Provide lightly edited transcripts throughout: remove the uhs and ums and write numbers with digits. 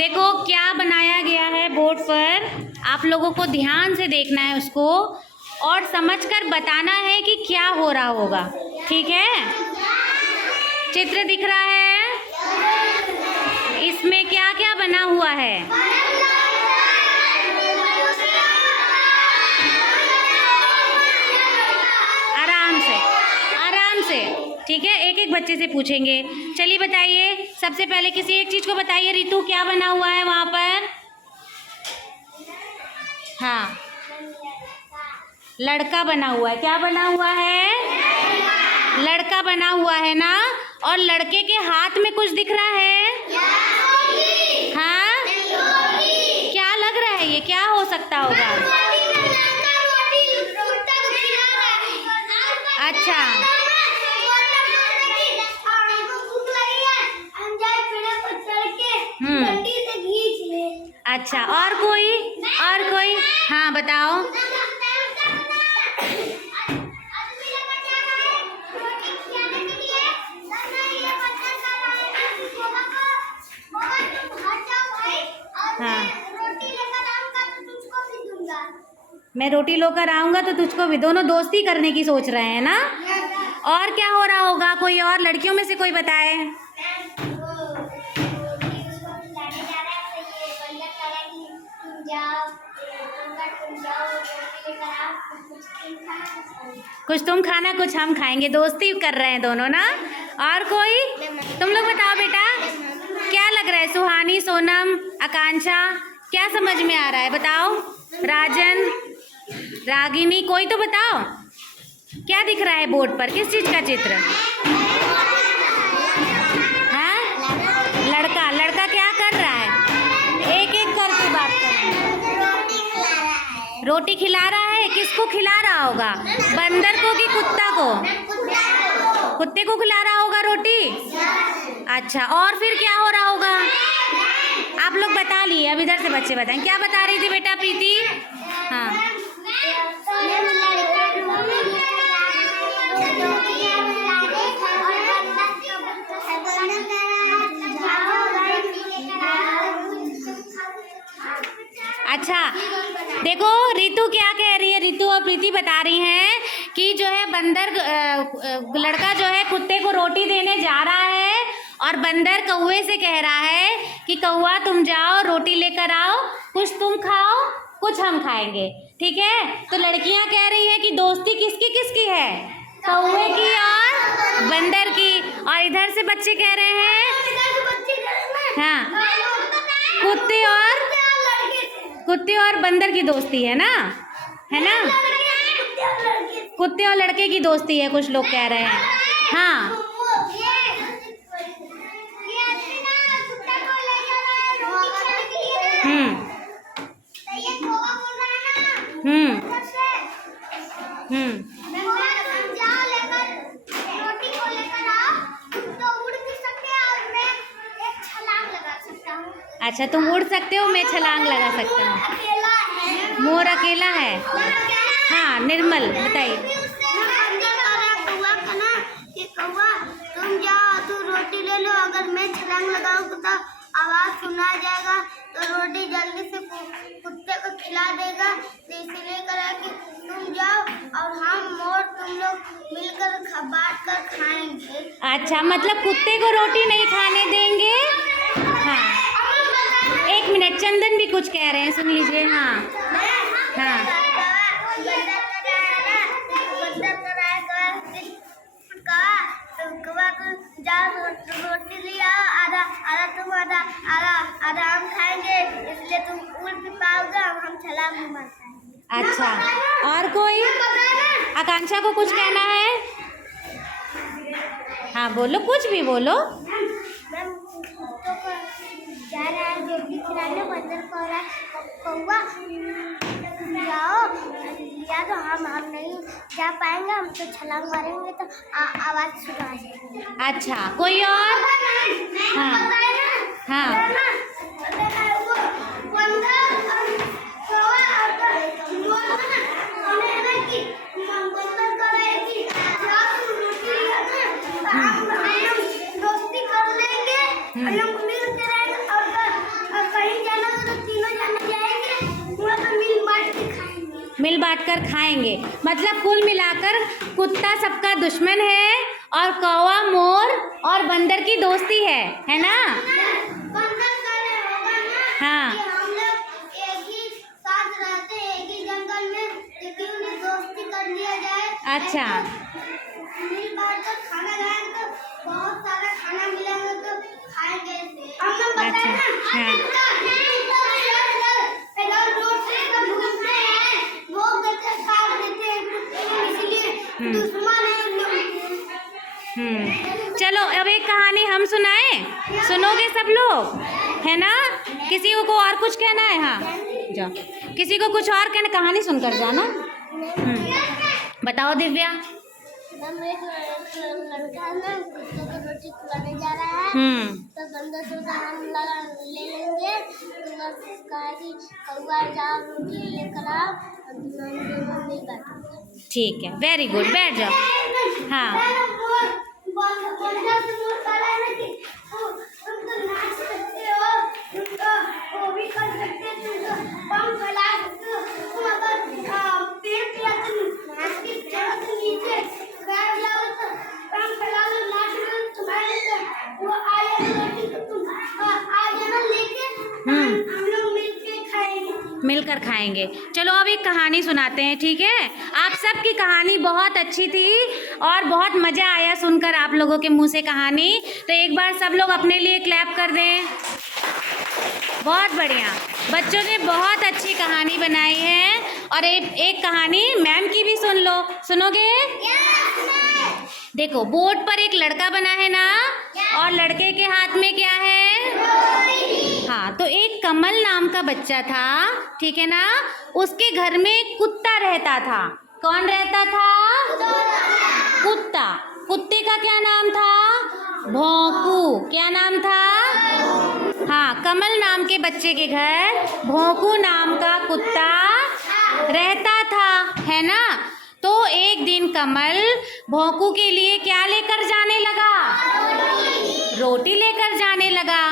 देखो क्या बनाया गया है बोर्ड पर, आप लोगों को ध्यान से देखना है उसको और समझकर बताना है कि क्या हो रहा होगा। ठीक है, चित्र दिख रहा है, इसमें क्या क्या बना हुआ है? आराम से, ठीक है, एक एक बच्चे से पूछेंगे। चलिए बताइए, सबसे पहले किसी एक चीज को बताइए। रितु, क्या बना हुआ है वहां पर? हाँ, लड़का बना हुआ है। क्या बना हुआ है? लड़का बना हुआ है ना। और लड़के के हाथ में कुछ दिख रहा है? हाँ, क्या लग रहा है, ये क्या हो सकता होगा? अच्छा, अच्छा, और कोई? हाँ बताओ। हाँ, मैं रोटी लेकर आऊंगा तो तुझको भी। दोनों दोस्ती करने की सोच रहे हैं ना। और क्या हो रहा होगा? कोई और लड़कियों में से कोई बताए। कुछ तुम खाना, कुछ हम खाएंगे। दोस्ती कर रहे हैं दोनों ना। और कोई? तुम लोग बताओ बेटा, क्या लग रहा है? सुहानी, सोनम, आकांक्षा, क्या समझ में आ रहा है बताओ? राजन, रागिनी, कोई तो बताओ, क्या दिख रहा है बोर्ड पर? किस चीज का चित्र? हाँ, लड़का क्या कर रहा है? एक एक करके बात कर। रोटी खिला रहा है। किसको खिला रहा होगा? बंदर को कि कुत्ता को? कुत्ते को खिला रहा होगा रोटी। अच्छा, और फिर क्या हो रहा होगा? आप लोग बता लिए, अब इधर से बच्चे बताएं। क्या बता रही थी बेटा प्रीति? हाँ, अच्छा, देखो रितु क्या कह रही है। रितु और प्रीति बता रही हैं कि जो है बंदर, लड़का जो है कुत्ते को रोटी देने जा रहा है और बंदर कौवे से कह रहा है कि कौवा तुम जाओ रोटी लेकर आओ, कुछ तुम खाओ कुछ हम खाएंगे। ठीक है, तो लड़कियां कह रही हैं कि दोस्ती किसकी किसकी है? कौवे की और बंदर की। और इधर से बच्चे कह रहे हैं हाँ, कुत्ते और बंदर की दोस्ती है ना, है ना? कुत्ते और लड़के की दोस्ती है, कुछ लोग कह रहे हैं। हाँ, अच्छा, तुम उड़ सकते हो, मैं छलांग लगा सकता हूँ। मोर अकेला है। हाँ, निर्मल बताइए। तुम जाओ, तू रोटी ले लो, अगर मैं छलांग लगाऊंगा तो आवाज सुना जाएगा, तो रोटी जल्दी से कुत्ते को खिला देगा। तो इसलिए करा कि तुम जाओ और हम मोर तुम लोग मिलकर बांट कर खाएंगे। अच्छा, मतलब कुत्ते को रोटी नहीं खाने देंगे। हाँ, एक मिनट, चंदन भी कुछ कह रहे हैं, सुन लीजिए। हाँ, हाँ, रोटी लिया, आधा तुम, आधा हम खाएंगे, इसलिए तुम उड़ भी पाओगे, हम छलांग भी मार पाएंगे। अच्छा, और कोई? आकांक्षा को कुछ कहना है? हाँ बोलो, कुछ भी बोलो। जा रहा है रोटी खिलाने, बंदर को रहा कौवा जाओ, या तो हम नहीं जा पाएंगे, हम तो छलांग मारेंगे तो आवाज सुना जाएगी। अच्छा, कोई और? हाँ, हाँ, मिल बांट कर खाएंगे। मतलब कुल मिलाकर कुत्ता सबका दुश्मन है और कौवा मोर और बंदर की दोस्ती है ना? हाँ, हम लोग एक ही साथ रहते हैं, एक ही जंगल में, क्यों नहीं दोस्ती कर लिया जाए। अच्छा, मिल बांट कर खाना खाएंगे तो बहुत सारा खाना मिलेगा तो खाएंगे। हम लोग बताए अच्छा, ना, हाँ। दुश्मन चलो अब एक कहानी हम सुनाएं, सुनोगे सब लोग, है ना? किसी को और कुछ कहना है? हाँ जाओ, किसी को कुछ और कहना, कहानी सुनकर जाना। बताओ दिव्या। एक लड़का है ना, कुत्ते को रोटी खिलाने जा रहा है। तो बंदर सोचा हम ले लेंगे, तो बस कहा कि कौवा जाओ रोटी लेकर आओ, दोनों मिल बांटेंगे। ठीक है, वेरी गुड, बैठ जाओ। हाँ, मिलकर खाएंगे। चलो अब एक कहानी सुनाते हैं, ठीक है? आप सबकी कहानी बहुत अच्छी थी और बहुत मज़ा आया सुनकर आप लोगों के मुंह से कहानी। तो एक बार सब लोग अपने लिए क्लैप कर दें। बहुत बढ़िया, बच्चों ने बहुत अच्छी कहानी बनाई है। और एक कहानी मैम की भी सुन लो, सुनोगे? देखो, बोर्ड पर एक लड़का बना है ना, और लड़के के हाथ में क्या है? हाँ, तो एक कमल नाम का बच्चा था, ठीक है ना? उसके घर में एक कुत्ता रहता था। कौन रहता था? कुत्ता। कुत्ते का क्या नाम था? भौंकू। क्या नाम था? हाँ, कमल नाम के बच्चे के घर भौंकू नाम का कुत्ता रहता था, है ना? तो एक दिन कमल भौंकू के लिए क्या लेकर जाने लगा? रोटी लेकर जाने लगा।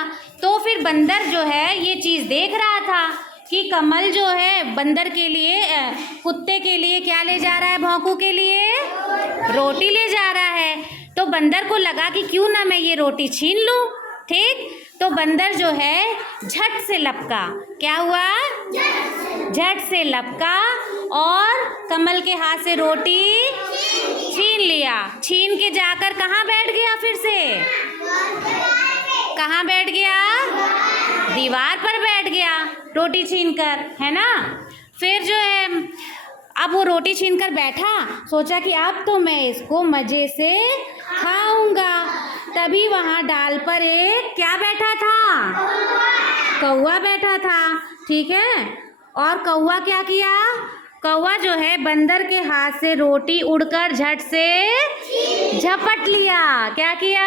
तो फिर बंदर जो है ये चीज़ देख रहा था कि कमल जो है बंदर के लिए, कुत्ते के लिए क्या ले जा रहा है? भौंकू के लिए रोटी ले जा रहा है। तो बंदर को लगा कि क्यों ना मैं ये रोटी छीन लूँ, ठीक? तो बंदर जो है झट से लपका। क्या हुआ? झट से लपका और कमल के हाथ से रोटी छीन लिया। छीन के जाकर कहाँ बैठ गया? फिर से कहाँ बैठ गया? दीवार पर बैठ गया रोटी छीनकर, है ना? फिर जो है अब वो रोटी छीनकर बैठा, सोचा कि अब तो मैं इसको मज़े से खाऊंगा। तभी वहाँ डाल पर एक क्या बैठा था? कौवा बैठा था, ठीक है? और कौवा क्या किया? कौवा जो है बंदर के हाथ से रोटी उड़कर झट से झपट लिया। क्या किया?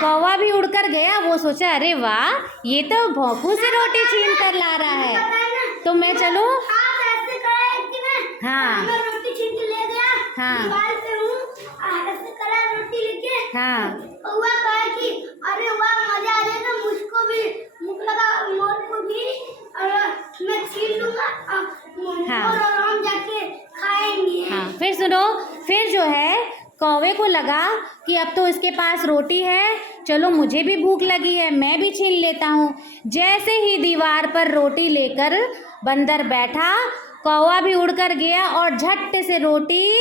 कौवा भी उड़कर गया। वो सोचा अरे वाह, ये तो भौंकू से रोटी छीन कर ला रहा है, तो मैं चलो। हाँ रोटी छीन के ले गया, हाँ दीवार पे हूँ, ऐसे करा रोटी लेके। हाँ कौवा कहा कि अरे वाह मजा आ जाएगा, मुझको भी भूख लगा, मोर को भी, और मैं छीन लूंगा, हाँ। और हम जाके खाएंगे। हाँ, फिर सुनो, फिर जो है कौवे को लगा कि अब तो इसके पास रोटी है, चलो मुझे भी भूख लगी है, मैं भी छीन लेता हूँ। जैसे ही दीवार पर रोटी लेकर बंदर बैठा, कौवा भी उड़कर गया और झट से रोटी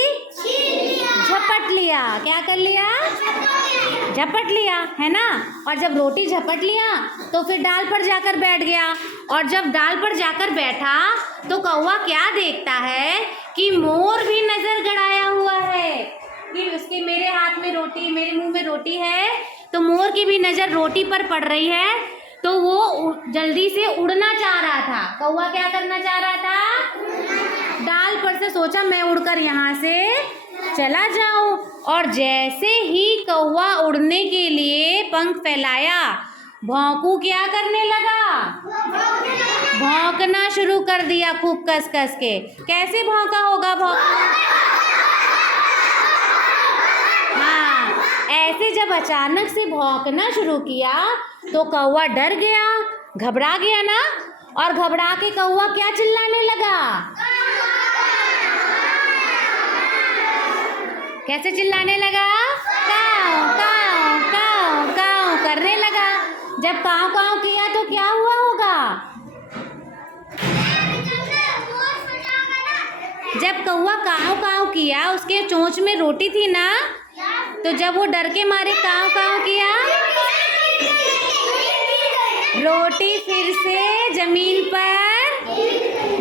झपट लिया। क्या कर लिया? झपट लिया, है ना? और जब रोटी झपट लिया तो फिर डाल पर जाकर बैठ गया। और जब डाल पर जाकर बैठा तो कौवा क्या देखता है कि मोर भी नजर गड़ाया हुआ है कि उसके, मेरे हाथ में रोटी, मेरे मुंह में रोटी है, तो मोर की भी नजर रोटी पर पड़ रही है। तो वो जल्दी से उड़ना चाह रहा था। कौवा क्या करना चाह रहा था? डाल पर से सोचा मैं उड़कर यहाँ से चला जाऊं। और जैसे ही कौवा उड़ने के लिए पंख फैलाया, भौंकू क्या करने लगा? भौंकना शुरू कर दिया खूब कस कस के। कैसे भौंका होगा? हाँ, ऐसे जब अचानक से भौंकना शुरू किया तो कौवा डर गया, घबरा गया ना। और घबरा के कौवा क्या चिल्लाने लगा? कैसे चिल्लाने लगा? काव काव काव काव करने लगा। जब काव काव किया तो क्या हुआ होगा? जब कौवा काव काव किया, उसके चोंच में रोटी थी ना, तो जब वो डर के मारे काव काव किया, रोटी फिर से जमीन पर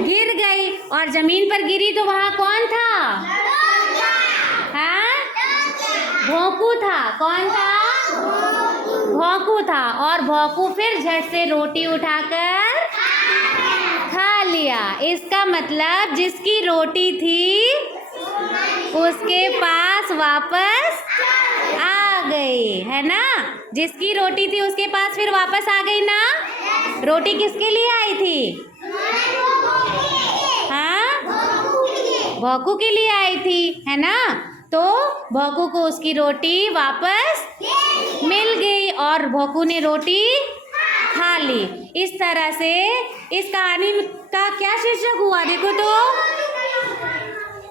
गिर गई। और जमीन पर गिरी तो वहाँ कौन था? हाँ, भोंकू था। कौन था? भोंकू था। और भोंकू फिर झट से रोटी उठाकर खा लिया। इसका मतलब जिसकी रोटी थी उसके पास वापस आ गई, है ना? जिसकी रोटी थी उसके पास फिर वापस आ गई ना? रोटी किसके लिए आई थी? हाँ, भोंकू के लिए आई थी, है ना? तो भोंकू को उसकी रोटी वापस मिल गई और भोंकू ने रोटी खा ली। इस तरह से इस कहानी का क्या शीर्षक हुआ? देखो तो,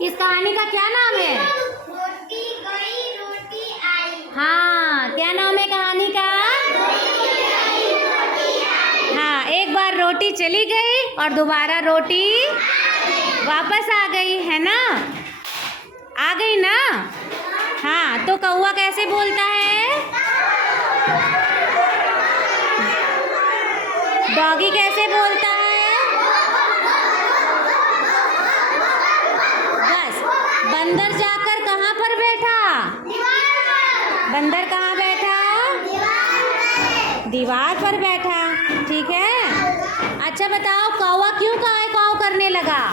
इस कहानी का क्या नाम है? रोटी गई रोटी आई। हाँ, क्या नाम है कहानी का? हाँ, एक बार रोटी चली गई और दोबारा रोटी वापस आ गई, है ना? आ गई ना? हाँ, तो कौवा कैसे बोलता है? डॉगी कैसे बोलता है? बस, बंदर जाकर कहाँ पर बैठा? बंदर कहाँ बैठा? दीवार पर बैठा। ठीक है। अच्छा बताओ, कौवा क्यों काव काव करने लगा?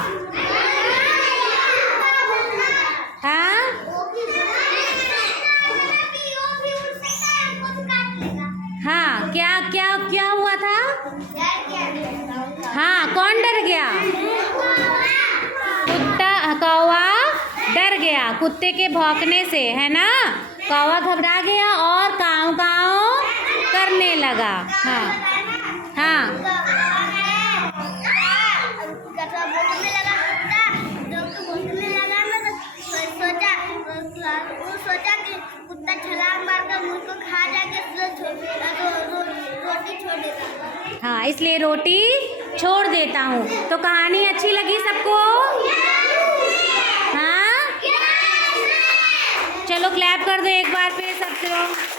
हाँ, हाँ, क्या क्या क्या हुआ था? हाँ, कौन डर गया? कुत्ता। कौवा डर गया कुत्ते के भौंकने से, है ना? कौवा घबरा गया और काव काव करने लगा। हाँ, हाँ, सोचा कि कुत्ता छलांग मारकर मुझको खा जाके रोटी छोड़ देता। हाँ, इसलिए रोटी छोड़ देता हूँ। तो कहानी अच्छी लगी सबको? हाँ, चलो क्लैप कर दो एक बार फिर सबको।